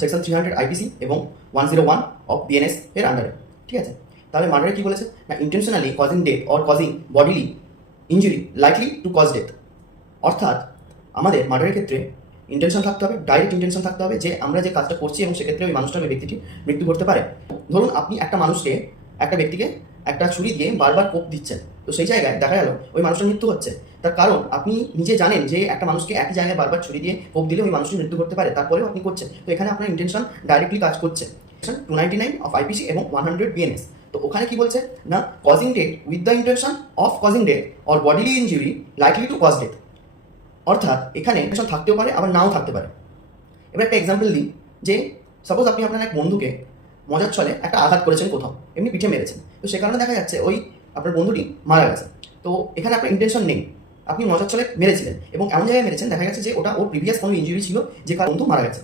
Section 300 IPC এবং 101 of BNS এর আন্ডারে। ঠিক আছে, তাহলে মার্ডারে কি বলেছে না, intentionally causing death or causing bodily injury likely to cause death. অর্থাৎ আমাদের মার্ডারের ক্ষেত্রে ইন্টেনশন থাকতে হবে, ডাইরেক্ট ইন্টেনশন থাকতে হবে যে আমরা যে কাজটা করছি এবং সেক্ষেত্রে ওই মানুষটা ওই ব্যক্তিটি মৃত্যু করতে পারে। ধরুন আপনি একটা মানুষকে, একটা ব্যক্তিকে একটা ছুরি দিয়ে বারবার কোপ দিচ্ছেন, তো সেই জায়গায় দেখা গেল ওই মানুষটার মৃত্যু হচ্ছে। তার কারণ আপনি নিজে জানেন যে একটা মানুষকে একই জায়গায় বারবার ছুরি দিয়ে কোপ দিলে ওই মানুষটি মৃত্যু করতে পারে, তারপরেও আপনি করছেন। তো এখানে আপনার ইন্টেনশন ডাইরেক্টলি কাজ করছে। 299 অফ আইপিসি এবং 100 বিএনএস। তো ওখানে কি বলছে না, causing death with the intention of causing death or bodily injury likely to cause death. অর্থাৎ এখানে ইন্টেনশন থাকতেও পারে আবার নাও থাকতে পারে। এবার একটা এক্সাম্পল দিই, যে সাপোজ আপনি আপনার এক বন্ধুকে মজার ছলে একটা আঘাত করেছেন কোথাও, এমনি পিঠে মেরেছেন, তো সে কারণে দেখা যাচ্ছে ওই আপনার বন্ধুটি মারা গেছে। তো এখানে আপনার ইন্টেনশন নেই, আপনি মজার ছলে মেরেছিলেন এবং এমন জায়গায় মেরেছেন দেখা গেছে যে ওটা ওর প্রিভিয়াস কোনো ইঞ্জুরি ছিল যে কারণ বন্ধু মারা গেছে।